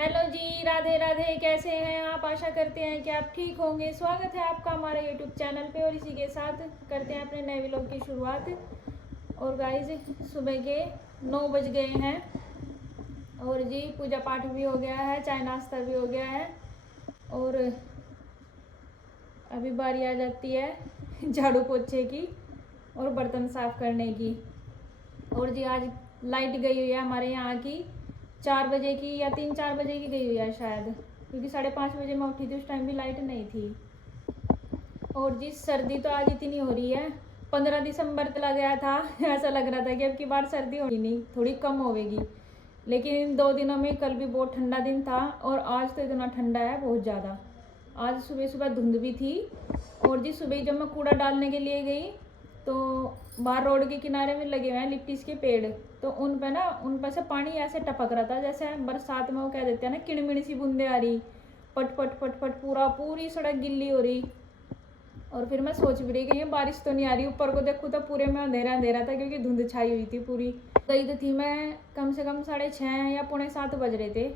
Hello जी, राधे राधे। कैसे हैं आप? आशा करते हैं कि आप ठीक होंगे। स्वागत है आपका हमारे यूट्यूब चैनल पे और इसी के साथ करते हैं अपने नए व्लॉग की शुरुआत। और गाइज सुबह के 9 बज गए हैं और जी पूजा पाठ भी हो गया है, चाय नाश्ता भी हो गया है और अभी बारी आ जाती है झाड़ू पोछे की और बर्तन साफ करने की। और जी आज लाइट गई हुई है हमारे यहाँ की 4 बजे की या 3-4 बजे की गई हुई है शायद, क्योंकि 5:30 बजे मैं उठी थी, उस टाइम भी लाइट नहीं थी। और जी सर्दी तो आज इतनी हो रही है, 15 दिसंबर चला गया था ऐसा लग रहा था कि अब की बार सर्दी होगी नहीं, थोड़ी कम होगी। लेकिन इन 2 दिनों में कल भी बहुत ठंडा दिन था और आज तो इतना ठंडा है बहुत ज़्यादा। आज सुबह सुबह धुंध भी थी और जी सुबह जब मैं कूड़ा डालने के लिए गई तो बाहर रोड के किनारे में लगे हुए हैं लिप्टिस के पेड़, तो उन पर से पानी ऐसे टपक रहा था जैसे बरसात में वो कह देते हैं ना किड़मिड़ सी बूंदे आ रही, पट पट पट पट पूरी सड़क गिल्ली हो रही। और फिर मैं सोच भी रही कि बारिश तो नहीं आ रही, ऊपर को देखूँ तो पूरे में अंधेरा अंधेरा था क्योंकि धुंध छाई हुई थी पूरी। गई तो थी मैं कम से कम 6:30 या 6:45 बज रहे थे,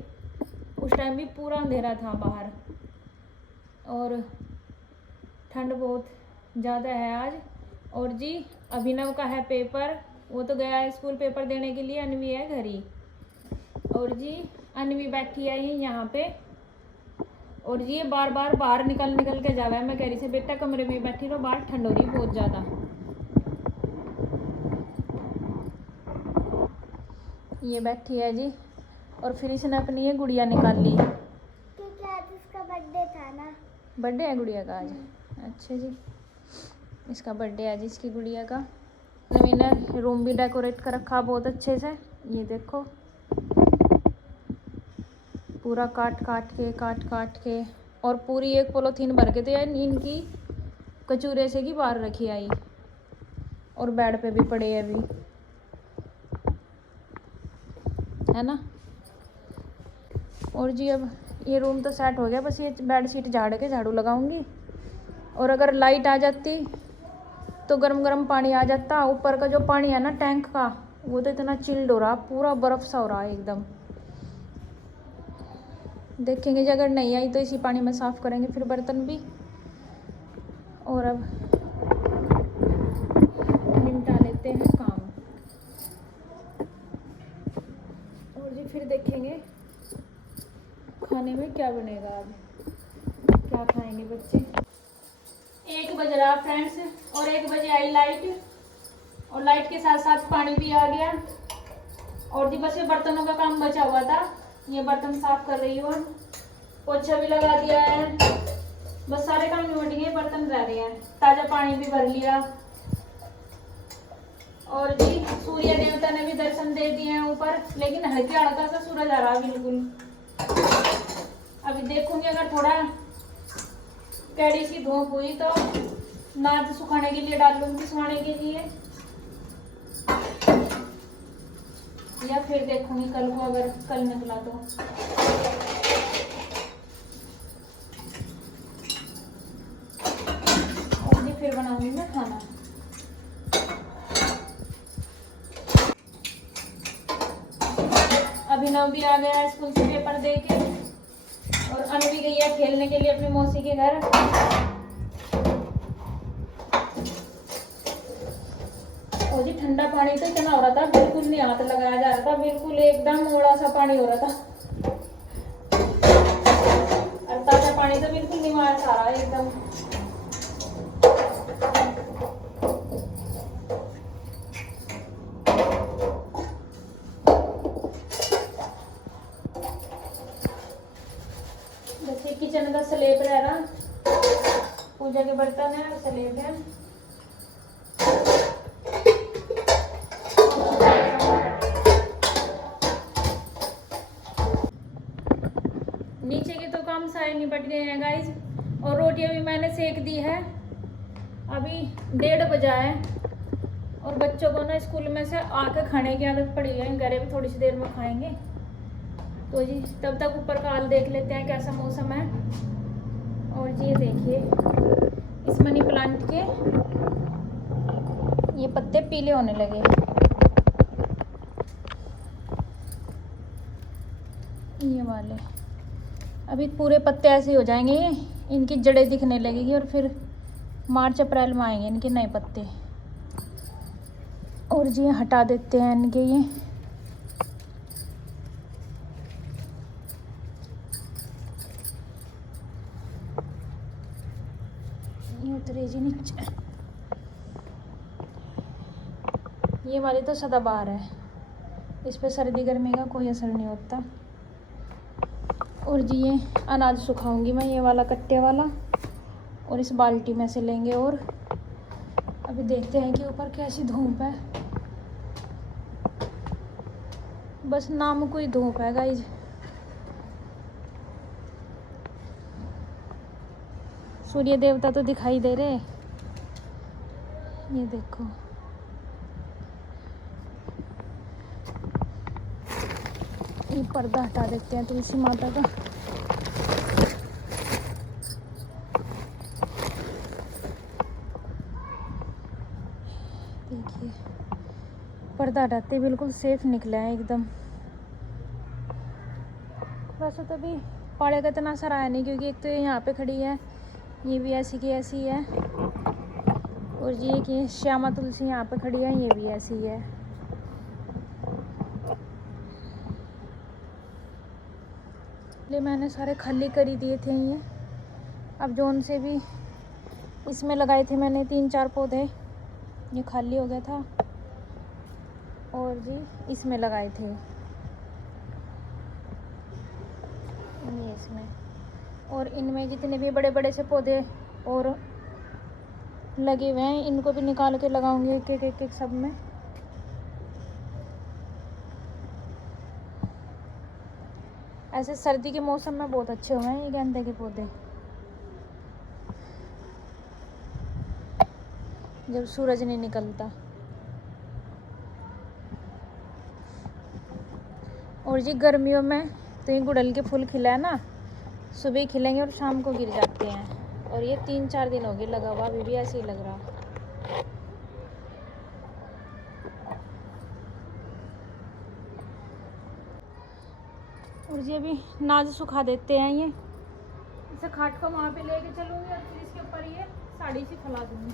उस टाइम भी पूरा अंधेरा था बाहर और ठंड बहुत ज़्यादा है आज। और जी अभिनव का है पेपर, वो तो गया है स्कूल पेपर देने के लिए, अनवी है घर ही। और जी अनवी बैठी है यहाँ पे और जी ये बार बार बाहर निकल के जावा है। मैं कह रही थी बेटा कमरे में बैठी रहो, बाहर ठंड हो रही बहुत ज़्यादा। ये बैठी है जी और फिर इसने अपनी ये गुड़िया निकाल ली क्योंकि आज उसका बर्थडे था ना। बर्थडे है गुड़िया का आज? अच्छा जी, इसका बर्थडे है जी इसकी गुड़िया का। मैंने रूम भी डेकोरेट कर रखा बहुत अच्छे से, ये देखो पूरा काट काट के और पूरी एक पॉलीथीन भर के तो यार इनकी कचूरे से की बाहर रखी आई और बेड पे भी पड़े हैं अभी, है ना। और जी अब ये रूम तो सेट हो गया, बस ये बेड शीट झाड़ के झाड़ू लगाऊंगी। और अगर लाइट आ जाती तो गरम गरम पानी आ जाता। ऊपर का जो पानी है ना टैंक का, वो तो इतना चिल्ड हो रहा, पूरा बर्फ सा हो रहा है एकदम। देखेंगे जी अगर नहीं आई तो इसी पानी में साफ करेंगे फिर बर्तन भी। और अब निपटा लेते हैं काम और जी फिर देखेंगे खाने में क्या बनेगा, अब क्या खाएंगे बच्चे। 1 बज रहा फ्रेंड्स और 1 बजे आई लाइट और लाइट के साथ साथ पानी भी आ गया। और जी बस ये बर्तनों का काम बचा हुआ था, ये बर्तन साफ कर रही हूँ, पोछा भी लगा दिया है, बस सारे काम निपट गए, बर्तन रह रहे हैं। ताजा पानी भी भर लिया। और जी सूर्य देवता ने भी दर्शन दे दिए हैं ऊपर, लेकिन हल्का हल्का सा सूरज आ रहा है बिल्कुल। अभी देखूंगी अगर थोड़ा कैडी सी धूप हुई तो नाद सुखाने के लिए डाल लूंगी, सुखाने के लिए, या फिर देखूंगी कल को अगर कल निकला तो। और जी फिर बनाऊंगी मैं खाना। अभिनव भी आ गया है स्कूल से पेपर दे के और अनु भी गई है खेलने के लिए अपनी मौसी के घर। और जी ठंडा पानी तो इतना हो रहा था बिल्कुल नहीं हाथ लगाया जा रहा था, बिल्कुल एकदम मोड़ा सा पानी हो रहा था और ताजा पानी तो बिल्कुल नहीं मार सा रहा एकदम। जैसे किचन का स्लेब रह रहा, पूजा के बर्तन है और स्लेब है। नीचे के तो काम सारे निपट गए हैं गाइज और रोटियां भी मैंने सेक दी है। अभी 1:30 बजा है और बच्चों को ना स्कूल में से आके खाने की आदत पड़ी है, घरे भी थोड़ी सी देर में खाएंगे। तो जी तब तक ऊपर का हाल देख लेते हैं कैसा मौसम है। और जी ये देखिए इस मनी प्लांट के ये पत्ते पीले होने लगे। ये वाले अभी पूरे पत्ते ऐसे हो जाएंगे, ये इनकी जड़ें दिखने लगेगी और फिर मार्च अप्रैल में आएंगे इनके नए पत्ते। और जी हटा देते हैं इनके ये उतरे जी नीचे। ये वाली तो सदाबहार है, इस पे सर्दी गर्मी का कोई असर नहीं होता। और जी ये अनाज सुखाऊंगी मैं, ये वाला कट्टे वाला, और इस बाल्टी में से लेंगे। और अभी देखते हैं कि ऊपर कैसी धूप है, बस नाम को ही धूप है गाइज। सूर्य देवता तो दिखाई दे रहे, ये देखो। ये पर्दा हटा देते हैं तुलसी माता का। देखिए पर्दा हटाते बिल्कुल सेफ निकला है एकदम। वैसे तो अभी पाड़े का इतना असर आया नहीं, क्योंकि एक तो ये यहाँ पे खड़ी है, ये भी ऐसी की ऐसी है। और जी एक ये श्यामा तुलसी यहाँ पे खड़ी है, ये भी ऐसी है। ये मैंने सारे खाली कर ही दिए थे ये। अब जोन से भी इसमें लगाए थे मैंने 3-4 पौधे, ये खाली हो गया था। और जी इसमें लगाए थे ये इसमें। और इनमें जितने भी बड़े बड़े से पौधे और लगे हुए हैं, इनको भी निकाल के लगाऊंगी एक सब में। ऐसे सर्दी के मौसम में बहुत अच्छे हुए हैं ये गेंदे के पौधे, जब सूरज नहीं निकलता। और जी गर्मियों में तो ये गुड़हल के फूल खिला है ना, सुबह खिलेंगे और शाम को गिर जाते हैं। और ये 3-4 दिन हो गए लगा हुआ, अभी भी ऐसे ही लग रहा। और जी अभी नाज सुखा देते हैं ये, इसे खाट को वहाँ पे लेके चलूँगी और फिर इसके ऊपर ये साड़ी सी फैला दूँगी।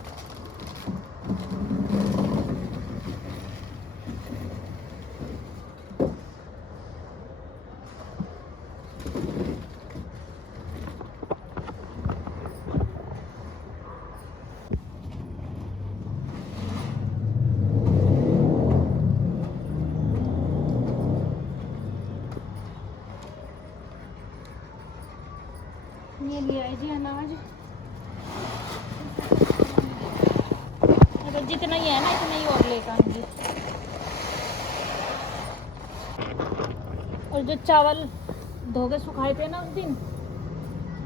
ये ले आए जी अनाज, अगर जितना ही है ना इतना ही और लेकर आऊँगी। और जो चावल धो के सुखाए थे ना उस दिन,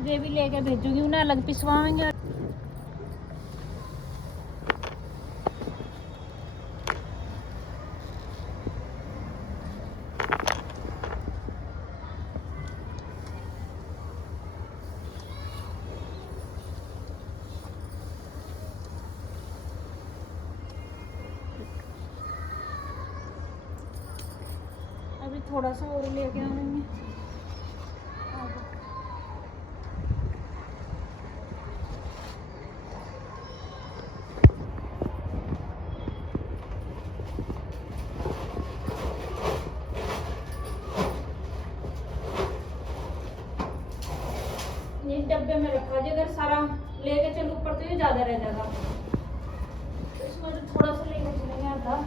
वे भी लेके भेजूंगी, उन्हें अलग पिसवाएंगे। अभी थोड़ा सा और लेके आएंगे। ये डब्बे में रखा जी, अगर सारा लेके चलो ऊपर तो ये ज़्यादा रह जाएगा, इसमें तो थोड़ा सा लेके चलेंगे आधा।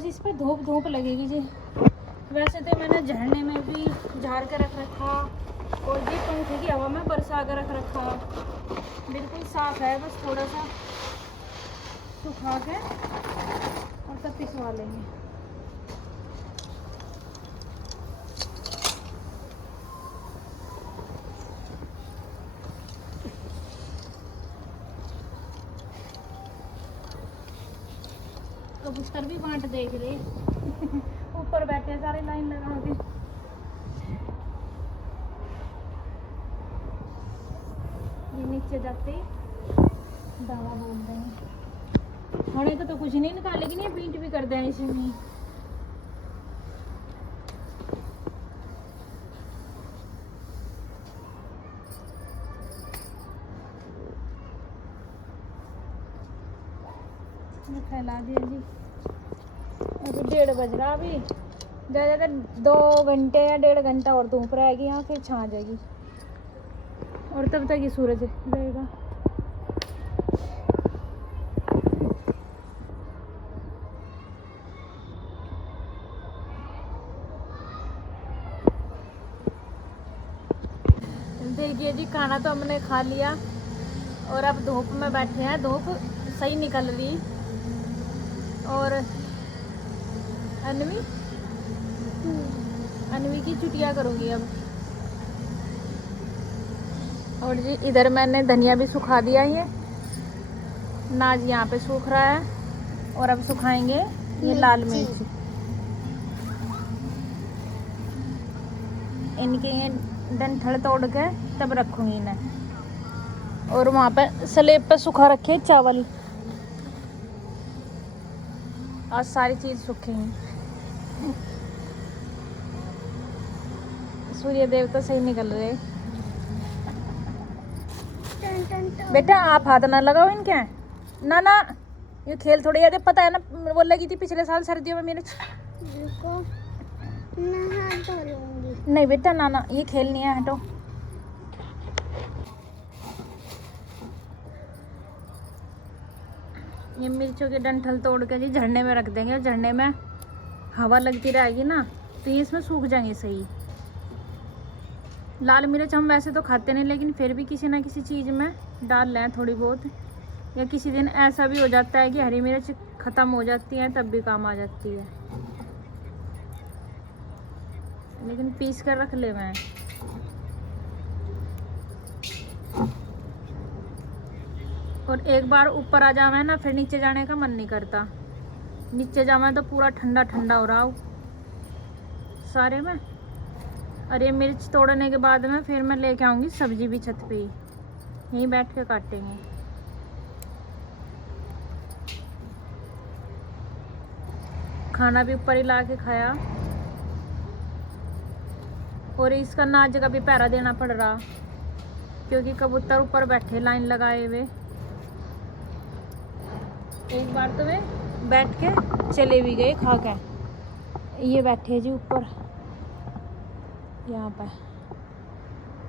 बस इस पर धूप धूप लगेगी जी। वैसे तो मैंने झरने में भी झाड़ के रख रखा और ये पंखे की हवा में बरसा कर रख रखा। बिल्कुल साफ है, बस थोड़ा सा सुखा के और तब पिसवा लेंगे। कबूतर भी बांट देख रहे ऊपर बैठे सारे लाइन लगा के। ये नीचे जाते दावा बोल देंगे। होने को तो कुछ नहीं निकाले, लेकिन ये पेंट भी कर दें इसमें। फैला दिया जी। अभी 1:30 बज रहा। अभी ज़्यादा 2 घंटे या 1.5 घंटा और धूप रहेगी यहाँ, फिर छा जाएगी और तब तक ये सूरज रहेगा। देखिए जी, खाना तो हमने खा लिया और अब धूप में बैठे हैं। धूप सही निकल रही। और अनवी की छुट्टियाँ करूँगी अब। और जी इधर मैंने धनिया भी सुखा दिया है। नाज यहाँ पे सूख रहा है और अब सुखाएंगे ये लाल मिर्च। इनके ये डंठल तोड़ के तब रखूँगी इन्हें। और वहाँ पे स्लेब पे सुखा रखे चावल। आज सारी चीज़ सूखेंगी। सूर्य देवता सही निकल रहे। बेटा आप हाथ ना लगाओ इनके। ना ना, ये खेल थोड़ी याद है, पता है ना। वो लगी थी पिछले साल सर्दियों में मेरे। नहीं बेटा, ना ना, ये खेल नहीं है, हटो। ये मिर्चों के डंठल तोड़ के जी झरने में रख देंगे। और झरने में हवा लगती रहेगी ना, तो ये इसमें सूख जाएंगे सही। लाल मिर्च हम वैसे तो खाते नहीं, लेकिन फिर भी किसी ना किसी चीज़ में डाल लें थोड़ी बहुत। या किसी दिन ऐसा भी हो जाता है कि हरी मिर्च ख़त्म हो जाती है, तब भी काम आ जाती है। लेकिन पीस कर रख ले मैं। और एक बार ऊपर आ जावे ना, फिर नीचे जाने का मन नहीं करता। नीचे जावे तो पूरा ठंडा ठंडा हो रहा हो सारे में। और ये मिर्च तोड़ने के बाद में फिर मैं लेके आऊँगी सब्जी भी छत पे ही, यहीं बैठ के काटेंगे। खाना भी ऊपर ही ला के खाया। और इसका नाज का भी पहरा देना पड़ रहा, क्योंकि कबूतर ऊपर बैठे लाइन लगाए हुए। एक बार तो वे बैठ के चले भी गए खा के। ये बैठे जी ऊपर यहाँ पे,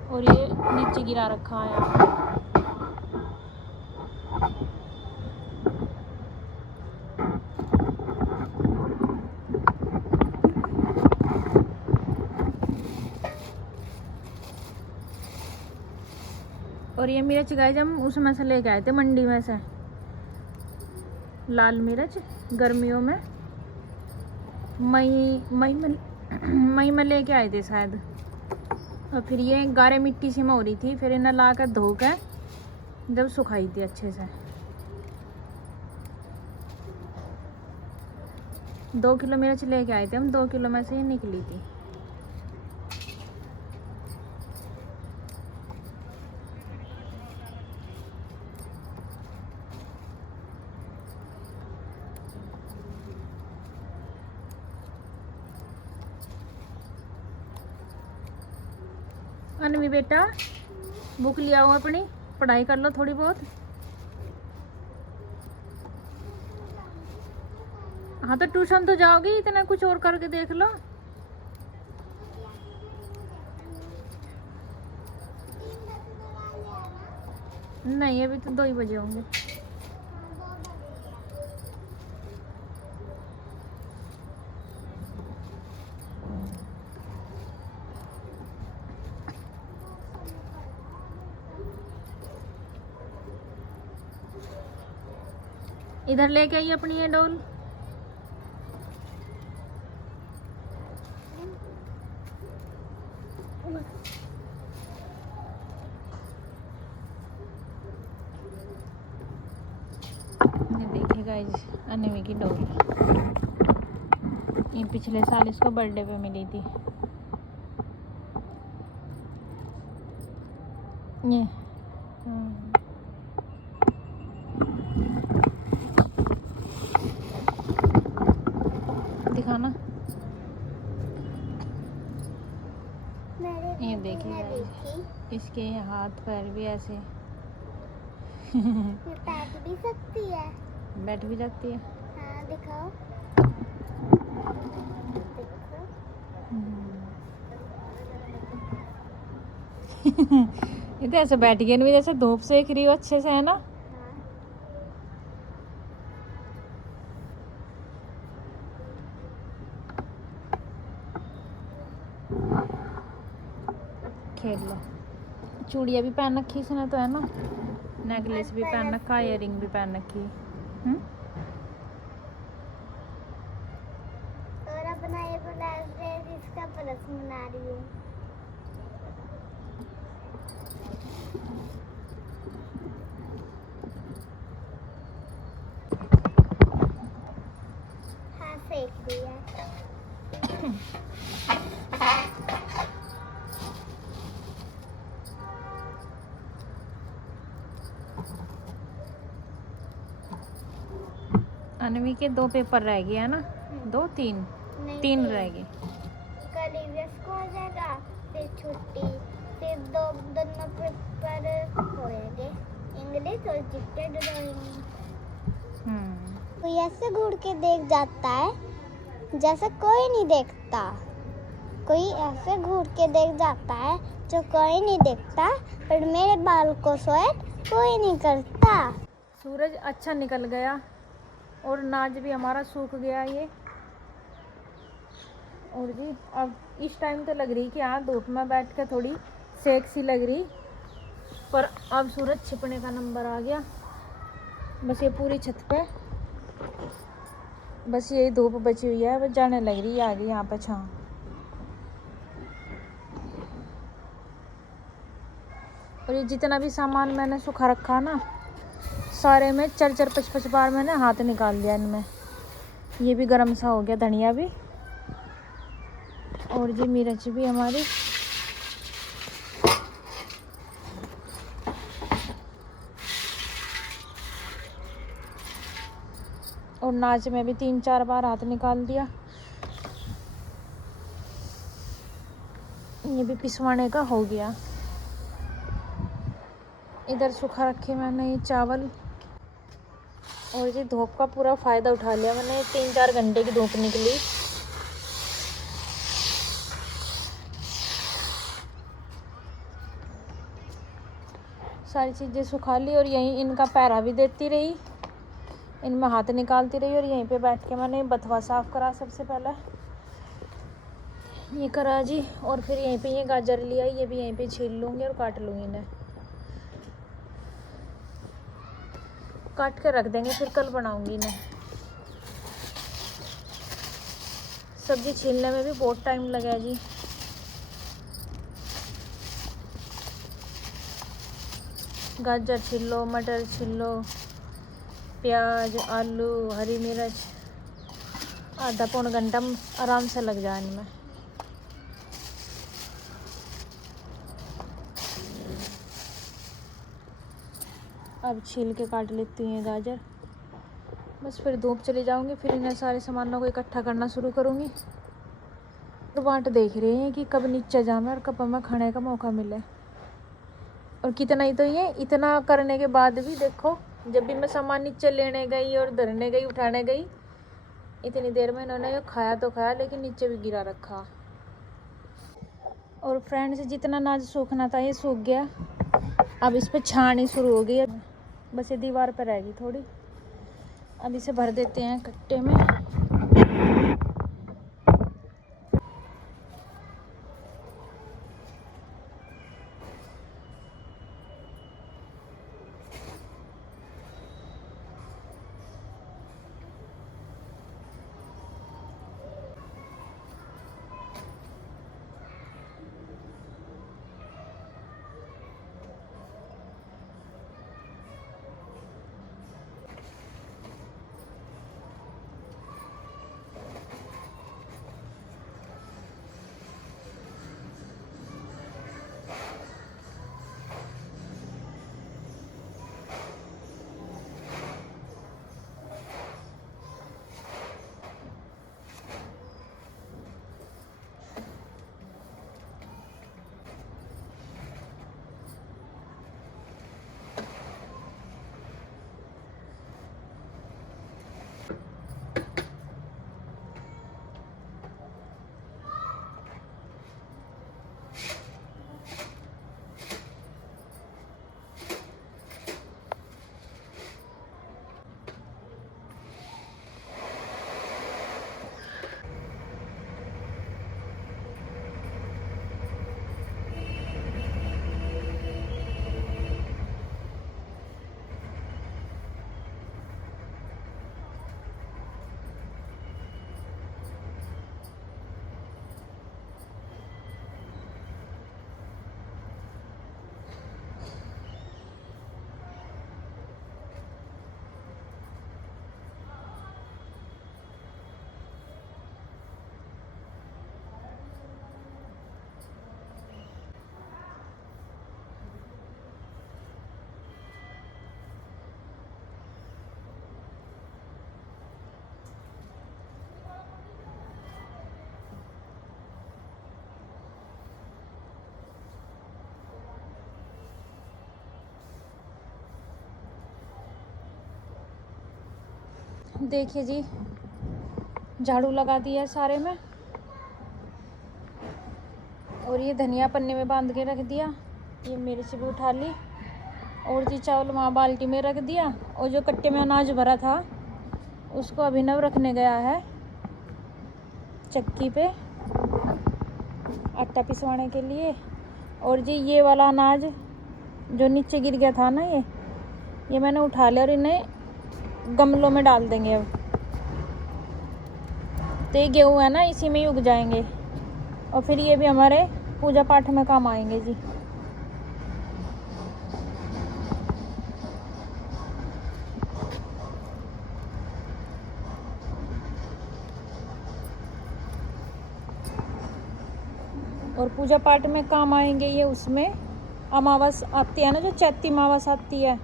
और ये नीचे गिरा रखा है यहाँ। और ये मिर्च गाइस हम उसमें से लेके आए थे, मंडी में से। लाल मिर्च गर्मियों में मई में लेके आए थे शायद। और फिर ये गारे मिट्टी सी में हो रही थी, फिर इन्हें ला कर धो कर जब सुखाई थी अच्छे से। 2 किलो मिर्च लेके आए थे हम। 2 किलो में से ये निकली थी। अनवी बेटा, बुक लिया हो अपनी, पढ़ाई कर लो थोड़ी बहुत। हाँ तो ट्यूशन तो जाओगी, इतना कुछ और करके देख लो। नहीं, अभी तो 2 ही बजे होंगे। इधर लेके आई अपनी ये डॉल। ये देखिए गाइस, अनवी की डॉल। ये पिछले साल इसको बर्थडे पे मिली थी। ये दिखाना। ये देखिए गाइस, इसके हाथ पैर भी ऐसे ये बैठ भी सकती है। बैठ भी जाती है। हाँ दिखाओ। ये तो ऐसे बैठ गई भी जैसे धूप सेक रही हो अच्छे से, है ना। खेल लो। चूड़ियाँ भी पहन रखी इसने तो, है ना। नेकलेस भी पहन रखा, इयररिंग भी पहन रखी। और अपना ये ड्रेस इसका पर्स बना रही हूँ। हाँ सेक दिया। अनवी के 2 पेपर रह गए, है ना। 2 3 नहीं, 3 रह गए। कल ईवीएस को हो जाएगा, फिर छुट्टी, फिर दोनों पेपर होंगे, इंग्लिश और जीके ड्राइंग। कोई ऐसे घूर के देख जाता है जैसे कोई नहीं देखता। कोई ऐसे घूर के देख जाता है जो कोई नहीं देखता, पर मेरे बाल को स्वेट कोई नहीं करता। सूरज अच्छा निकल गया और नाज भी हमारा सूख गया ये। और जी अब इस टाइम तो लग रही कि हाँ धूप में बैठ कर थोड़ी सेक सी लग रही, पर अब सूरज छिपने का नंबर आ गया। बस ये पूरी छत पे बस यही धूप बची हुई है, बस जाने लग रही है आगे यहाँ पे छाँव। और ये जितना भी सामान मैंने सुखा रखा ना, सारे में 4 5 बार मैंने हाथ निकाल दिया इनमें। ये भी गर्म सा हो गया, धनिया भी। और जी मिर्च भी हमारी। और नाच में भी 3 4 बार हाथ निकाल दिया। ये भी पिसवाने का हो गया। इधर सुखा रखे मैंने ये चावल। और ये धूप का पूरा फ़ायदा उठा लिया मैंने। 3 4 घंटे की धूप निकली। सारी चीज़ें सुखा ली और यहीं इनका पैरा भी देती रही, इनमें हाथ निकालती रही। और यहीं पे बैठ के मैंने बथवा साफ़ करा सबसे पहले, ये करा जी। और फिर यहीं पे ये गाजर लिया, ये भी यहीं पे छील लूँगी और काट लूँगी इन्हें। काट के रख देंगे, फिर कल बनाऊँगी इन्हें। सब्ज़ी छीलने में भी बहुत टाइम लगा जी। गाजर छील लो, मटर छील लो, प्याज, आलू, हरी मिर्च, आधा पौन घंटा आराम से लग जाए इनमें। अब छील के काट लेती हूँ ये गाजर। बस फिर धूप चली जाऊँगी, फिर इन्हें सारे सामानों को इकट्ठा करना शुरू करूँगी। तो बाट देख रहे हैं कि कब नीचे जाना और कब हमें खाने का मौका मिले। और कितना ही तो ये इतना करने के बाद भी देखो, जब भी मैं सामान नीचे लेने गई और धरने गई, उठाने गई, इतनी देर में इन्होंने खाया तो खाया, लेकिन नीचे भी गिरा रखा। और फ्रेंड्स, जितना नाज सूखना था ये सूख गया। अब इस पर छानी शुरू हो गई है। बस ये दीवार पर रहेगी थोड़ी। अब इसे भर देते हैं कट्टे में। देखिए जी, झाड़ू लगा दिया सारे में, और ये धनिया पन्ने में बांध के रख दिया। ये मिर्च भी उठा ली, और जी चावल वहाँ बाल्टी में रख दिया। और जो कट्टे में अनाज भरा था उसको अभिनव रखने गया है चक्की पे आटा पिसवाने के लिए। और जी ये वाला अनाज जो नीचे गिर गया था ना, ये मैंने उठा लिया और इन्हें गमलों में डाल देंगे अब। तो ये गेहूँ है ना, इसी में ही उग जाएंगे और फिर ये भी हमारे पूजा पाठ में काम आएंगे जी। और पूजा पाठ में काम आएंगे ये, उसमें अमावस आती है ना, जो चैती अमावस आती है,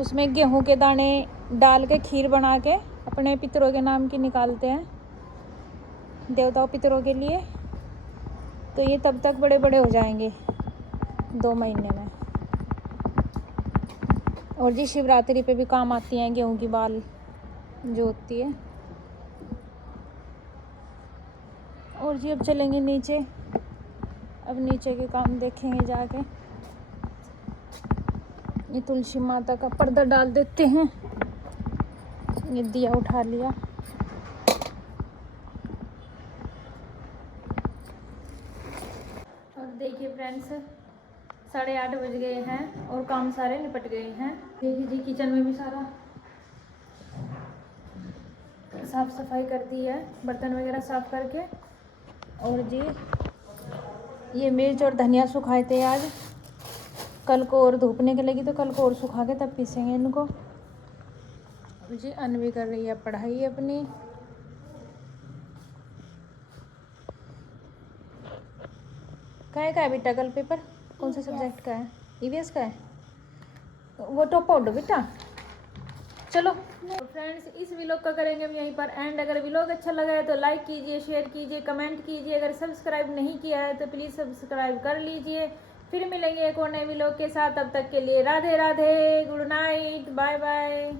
उसमें गेहूं के दाने डाल के खीर बना के अपने पितरों के नाम की निकालते हैं, देवताओं पितरों के लिए। तो ये तब तक बड़े बड़े हो जाएंगे 2 महीने में। और जी शिवरात्रि पे भी काम आती हैं गेहूं की बाल जो होती है। और जी अब चलेंगे नीचे, अब नीचे के काम देखेंगे जाके। ये तुलसी माता का पर्दा डाल देते हैं, ये दिया उठा लिया। और देखिए फ्रेंड्स, 8:30 बज गए हैं और काम सारे निपट गए हैं। देखिए जी किचन में भी सारा साफ सफाई कर दी है, बर्तन वगैरह साफ करके। और जी ये मिर्च और धनिया सुखाए थे आज, कल को और धूप निकलेगी तो कल को और सुखा के तब पीसेंगे इनको। जी अनवी कर रही है पढ़ाई अपनी। का है बेटा कल पेपर? कौन से सब्जेक्ट का है? ईवीएस का है? वो तो पढ़ो बेटा। चलो फ्रेंड्स, इस व्लॉग का करेंगे हम यहीं पर एंड। अगर व्लॉग अच्छा लगा है तो लाइक कीजिए, शेयर कीजिए, कमेंट कीजिए। अगर सब्सक्राइब नहीं किया है तो प्लीज़ सब्सक्राइब कर लीजिए। फिर मिलेंगे एक और नए व्लॉग के साथ, तब तक के लिए Radhe Radhe, good night, bye bye.